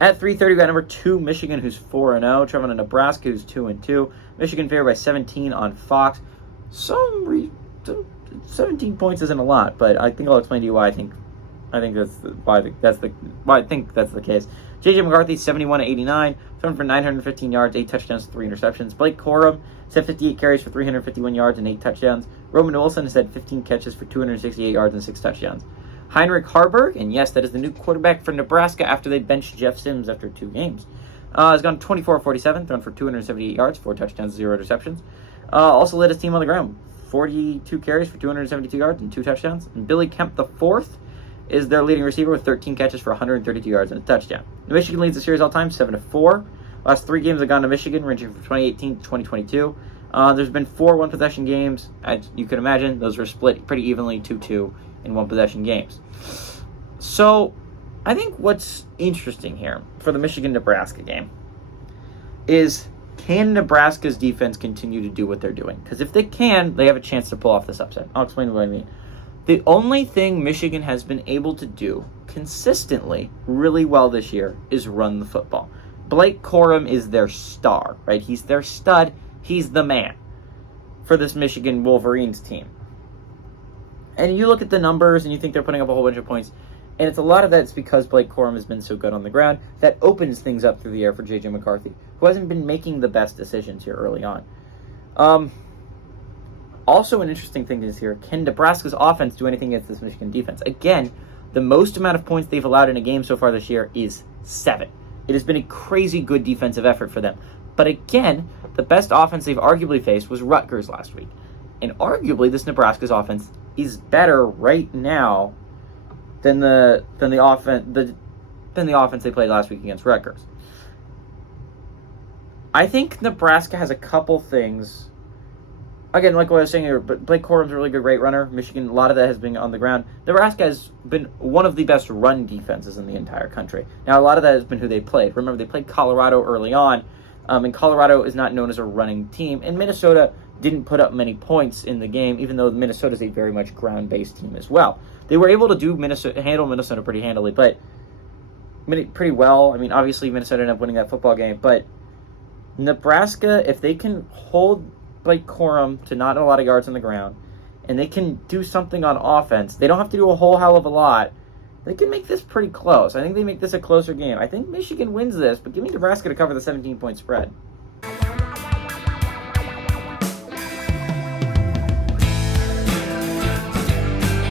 At 3:30, we got number 2, Michigan, who's 4-0. Traveling to Nebraska, who's 2-2. Michigan favored by 17 on Fox. 17 points isn't a lot, but I think I'll explain to you why I think that's the case. J.J. McCarthy, 71-89, thrown for 915 yards, 8 touchdowns, 3 interceptions. Blake Corum has had 58 carries for 351 yards and 8 touchdowns. Roman Wilson has had 15 catches for 268 yards and 6 touchdowns. Heinrich Haarberg, and yes, that is the new quarterback for Nebraska after they benched Jeff Sims after 2 games, has gone 24-47, thrown for 278 yards, 4 touchdowns, 0 interceptions. Also led his team on the ground, 42 carries for 272 yards and 2 touchdowns. And Billy Kemp IV is their leading receiver with 13 catches for 132 yards and a touchdown. Michigan leads the series all time, 7-4. Last 3 games have gone to Michigan, ranging from 2018 to 2022. There's been 4 one-possession games. As you can imagine, those were split pretty evenly, 2-2 in one-possession games. So, I think what's interesting here for the Michigan-Nebraska game is, can Nebraska's defense continue to do what they're doing? Because if they can, they have a chance to pull off this upset. I'll explain what I mean. The only thing Michigan has been able to do consistently really well this year is run the football. Blake Corum is their star, right? He's their stud. He's the man for this Michigan Wolverines team. And you look at the numbers and you think they're putting up a whole bunch of points. And it's a lot of that's because Blake Corum has been so good on the ground. That opens things up through the air for J.J. McCarthy, who hasn't been making the best decisions here early on. Also, an interesting thing is here, can Nebraska's offense do anything against this Michigan defense? Again, the most amount of points they've allowed in a game so far this year is 7. It has been a crazy good defensive effort for them. But again, the best offense they've arguably faced was Rutgers last week. And arguably, this Nebraska's offense is better right now than the offense they played last week against Rutgers. I think Nebraska has a couple things. Again, like what I was saying here, but Blake Corum's a really good rate runner. Michigan, a lot of that has been on the ground. Nebraska has been one of the best run defenses in the entire country. Now, a lot of that has been who they played. Remember, they played Colorado early on, and Colorado is not known as a running team. And Minnesota didn't put up many points in the game, even though Minnesota is a very much ground-based team as well. They were able to handle Minnesota pretty handily, but pretty well. I mean, obviously, Minnesota ended up winning that football game, but Nebraska, if they can hold Blake Corum to not a lot of yards on the ground, and they can do something on offense, they don't have to do a whole hell of a lot. They can make this pretty close. I think they make this a closer game. I think Michigan wins this, but give me Nebraska to cover the 17-point spread.